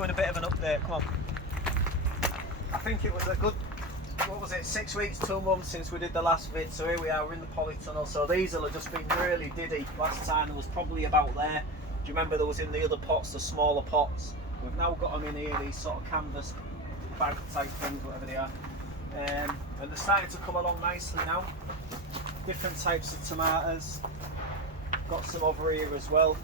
doing a bit of an update. Come on. I think it was a good, what was it, 6 weeks, 2 months since we did the last vid. So here we are, we're in the polytunnel. So these will have just been really diddy. Last time there was probably about there. Do you remember there was in the other pots, the smaller pots? We've now got them in here, these sort of canvas bag type things, whatever they are. And they're starting to come along nicely now. Different types of tomatoes. Got some over here as well.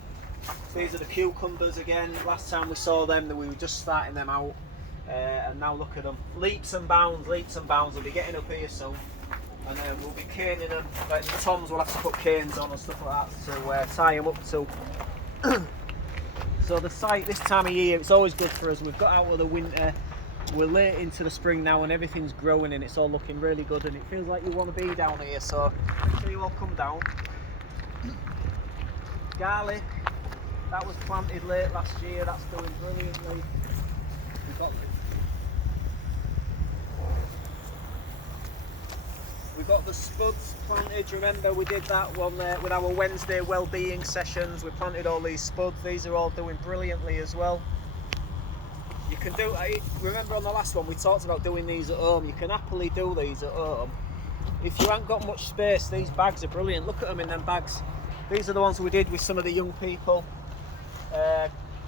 These are the cucumbers again. Last time we saw them, we were just starting them out. And now look at them. Leaps and bounds, leaps and bounds. They'll be getting up here soon. And then we'll be caning them. Like the toms will have to put canes on and stuff like that to tie them up to. So the site this time of year, it's always good for us. We've got out of the winter. We're late into the spring now and everything's growing and it's all looking really good and it feels like you want to be down here, so make sure you all come down. Garlic, that was planted late last year, that's doing brilliantly. We've got the spuds planted. Remember we did that one with our Wednesday well-being sessions. We planted all these spuds, these are all doing brilliantly as well. You can do, remember on the last one we talked about doing these at home. You can happily do these at home. If you haven't got much space, these bags are brilliant. Look at them in them bags. These are the ones we did with some of the young people.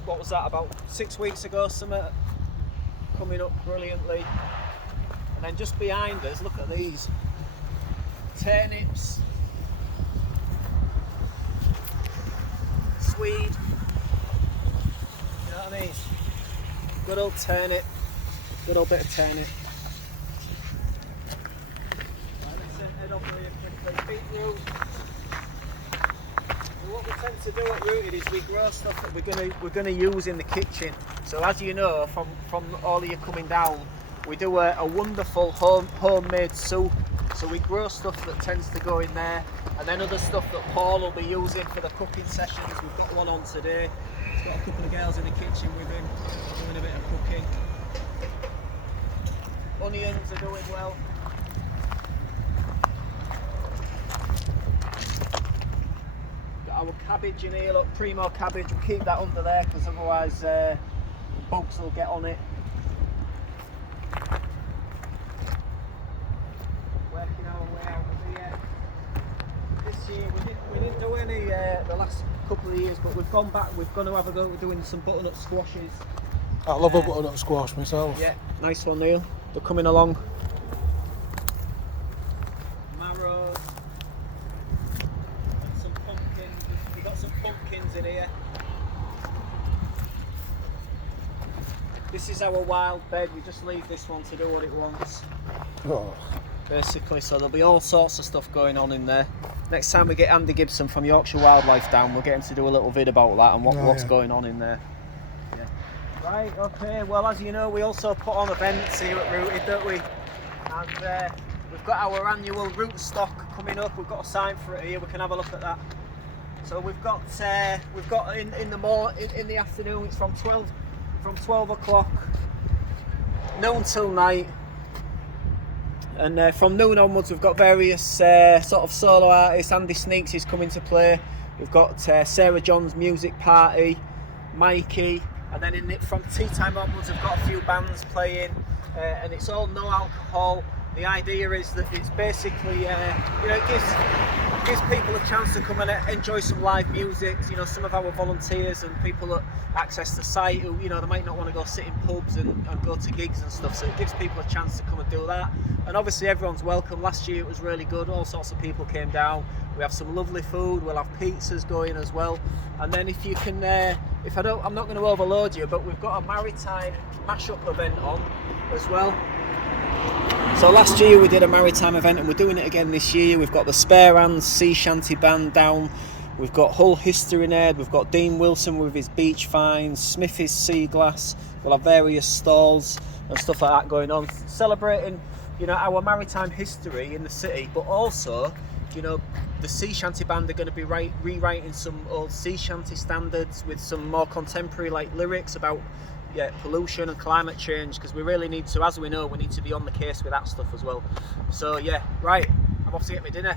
What was that, about 6 weeks ago, something coming up brilliantly. And then just behind us, look at these. Turnips. Swede. You know what I mean? Good old turnip, good old bit of turnip. Right, let's head over here quickly. Beetroot. So what we tend to do at Rooted is we grow stuff that we're gonna use in the kitchen. So as you know, from all of you coming down, we do a wonderful homemade soup. So we grow stuff that tends to go in there, and then other stuff that Paul will be using for the cooking sessions. We've got one on today. He's got a couple of girls in the kitchen with him, doing a bit of cooking. Onions are doing well. Got our cabbage in here, look, primo cabbage. We'll keep that under there because otherwise bugs will get on it. Working our way out of here. This year we didn't do any the last couple of years, but we've gone back. We're going to have a go. We're doing some butternut squashes. I love a butternut squash myself. Yeah, nice one, Neil. They're coming along. Marrows. And some pumpkins. We've got some pumpkins in here. This is our wild bed. We just leave this one to do what it wants. Oh. Basically, so there'll be all sorts of stuff going on in there. Next time we get Andy Gibson from Yorkshire Wildlife down, we'll get him to do a little vid about that and what's going on in there. Yeah. Right, okay, well as you know, we also put on events here at Rooted, don't we? And we've got our annual root stock coming up. We've got a sign for it here, we can have a look at that. So we've got in the afternoon, it's from 12 o'clock, noon till night. And from noon onwards we've got various sort of solo artists. Andy Sneaks is coming to play. We've got Sarah John's music party, Mikey, and then from tea time onwards we've got a few bands playing, and it's all no alcohol. The idea is that it's basically, it gives people a chance to come and enjoy some live music. You know, some of our volunteers and people that access the site who, they might not want to go sit in pubs and go to gigs and stuff. So it gives people a chance to come and do that. And obviously everyone's welcome. Last year it was really good. All sorts of people came down. We have some lovely food. We'll have pizzas going as well. And then if you can, I'm not going to overload you, but we've got a maritime mashup event on as well. So last year we did a maritime event and we're doing it again this year. We've got the Spare Hands Sea Shanty Band down. We've got Hull History Nerd. We've got Dean Wilson with his beach finds, Smithy's Sea Glass. We'll have various stalls and stuff like that going on, celebrating, our maritime history in the city, but also, the Sea Shanty Band are going to be rewriting some old sea shanty standards with some more contemporary lyrics about pollution and climate change, because we really need to, as we know, we need to be on the case with that stuff as well. So right, I'm off to get my dinner.